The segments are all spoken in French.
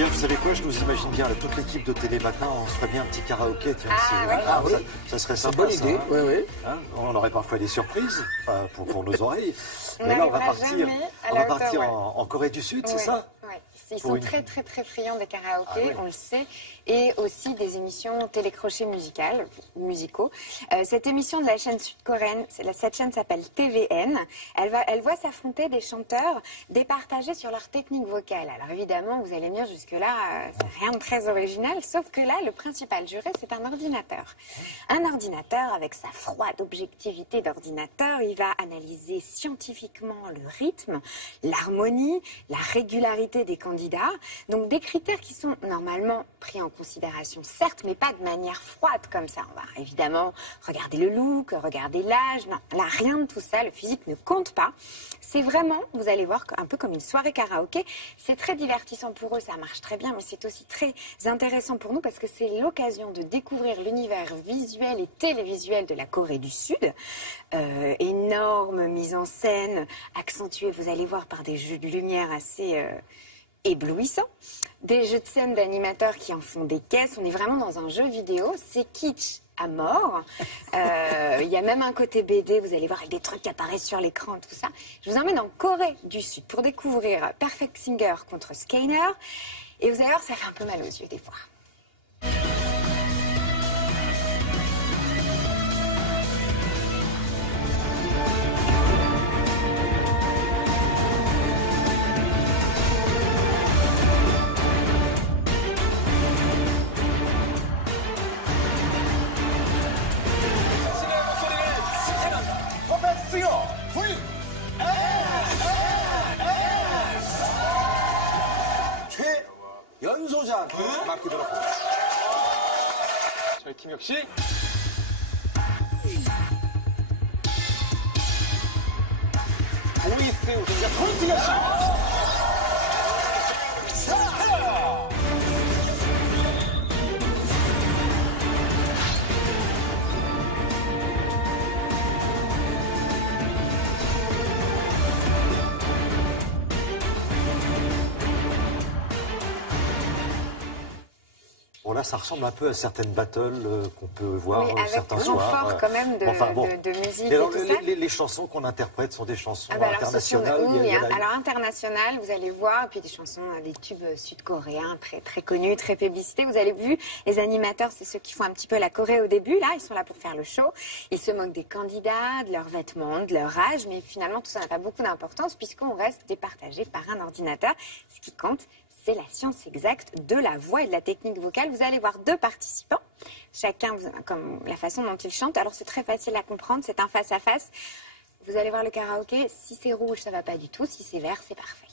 bien, vous savez quoi, je nous imagine bien, là, toute l'équipe de Télé Matin, on se ferait bien un petit karaoké, tiens, Oui. ça serait sympa. Bonne idée, ça, hein. oui. Hein, on aurait parfois des surprises, enfin, pour nos oreilles. On Mais là, on va n'arrivera partir, jamais à on la va partir hauteur, en Corée du Sud, c'est Ouais, ça? ouais. Ils Pour sont une- très friands des karaokés, Ah oui. on le sait, et aussi des émissions télécrochets musicaux. Cette émission de la chaîne sud-coréenne, cette chaîne s'appelle TVN. Elle voit s'affronter des chanteurs départagés sur leur technique vocale. Alors évidemment, vous allez me dire jusque-là, c'est rien de très original, sauf que là, le principal juré, c'est un ordinateur. Un ordinateur avec sa froide objectivité d'ordinateur, il va analyser scientifiquement le rythme, l'harmonie, la régularité des candidats. Donc des critères qui sont normalement pris en considération, certes, mais pas de manière froide comme ça. On va évidemment regarder le look, regarder l'âge. Non, là, rien de tout ça. Le physique ne compte pas. C'est vraiment, vous allez voir, un peu comme une soirée karaoké. C'est très divertissant pour eux, ça marche très bien, mais c'est aussi très intéressant pour nous parce que c'est l'occasion de découvrir l'univers visuel et télévisuel de la Corée du Sud. Énorme mise en scène, accentuée, vous allez voir, par des jeux de lumière assez éblouissants. Des jeux de scène d'animateurs qui en font des caisses. On est vraiment dans un jeu vidéo. C'est kitsch à mort. Il y a même un côté BD, vous allez voir, avec des trucs qui apparaissent sur l'écran, tout ça. Je vous emmène en Corée du Sud pour découvrir Perfect Singer contre Scanner. Et vous allez voir, ça fait un peu mal aux yeux des fois. 최연소자한테 맡기도록 하겠습니다. 저희 팀 역시 보이스 우승자 손승현 씨. Bon, là, ça ressemble un peu à certaines battles qu'on peut voir Oui, avec certains grand soirs. fort quand même de musique Et alors, et tout ça. les chansons qu'on interprète sont des chansons Alors, ce sont internationales. oui, Il y a la- alors international, vous allez voir, puis des chansons, des tubes sud-coréens très connus, très publicités. Vous avez vu, les animateurs, c'est ceux qui font un petit peu la Corée au début. Là, ils sont là pour faire le show. Ils se moquent des candidats, de leurs vêtements, de leur âge, mais finalement, tout ça n'a pas beaucoup d'importance puisqu'on reste départagé par un ordinateur. Ce qui compte, c'est la science exacte de la voix et de la technique vocale. Vous allez voir deux participants, chacun comme la façon dont ils chantent. Alors c'est très facile à comprendre, c'est un face-à-face. Vous allez voir le karaoké, si c'est rouge, ça va pas du tout, si c'est vert, c'est parfait.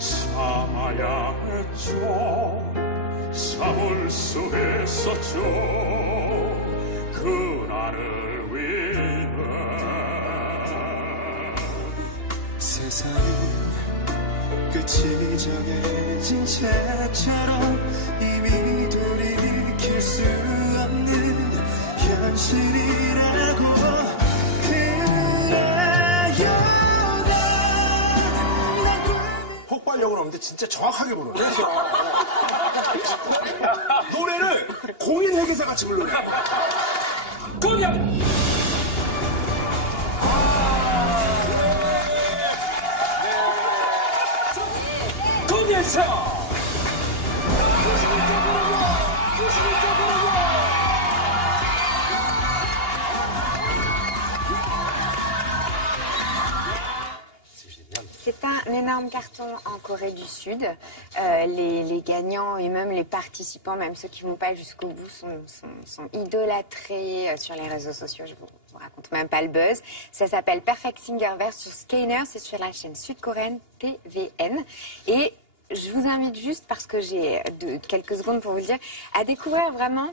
참아야 했죠 참을 수 있었죠 그날을 위해 세상은 끝이 정해진 채처럼 이미 돌이킬 수 없는 현실이라고 그래요 폭발력은 없는데 진짜 정확하게 부르네. 그렇죠. 노래를 공인 회계사 같이 부르네. 공연. 공연서. C'est un énorme carton en Corée du Sud. Les gagnants et même les participants, même ceux qui ne vont pas jusqu'au bout, sont idolâtrés sur les réseaux sociaux. Je vous raconte même pas le buzz. Ça s'appelle Perfect Singer versus Scanner. C'est sur la chaîne sud-coréenne TVN. Et je vous invite juste, parce que j'ai quelques secondes pour vous le dire, à découvrir vraiment,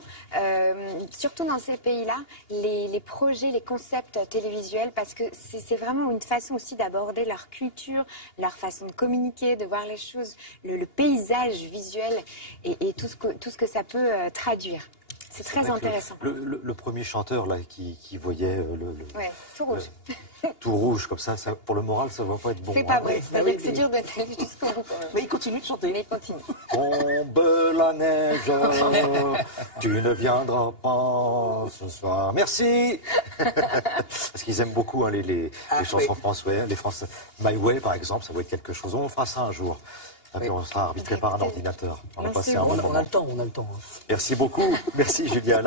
surtout dans ces pays-là, les projets, les concepts télévisuels, parce que c'est vraiment une façon aussi d'aborder leur culture, leur façon de communiquer, de voir les choses, le paysage visuel et tout ce que ça peut traduire. C'est très vrai que intéressant. Le premier chanteur là, qui voyait Ouais, tout rouge. tout rouge comme ça, pour le moral, ça ne va pas être bon. C'est pas hein. vrai. C'est-à-dire que c'est dur de d'aller jusqu'au bout. quand même. Mais il continue de chanter. Mais il continue. Tombe la neige, tu ne viendras pas ce soir. Merci. Parce qu'ils aiment beaucoup hein, les chansons françaises, les français. My Way, par exemple, ça va être quelque chose. On fera ça un jour. Après, on sera arbitré par un ordinateur. On va passer un bon On moment. a le temps, on a le temps. Merci beaucoup. Merci, Julia.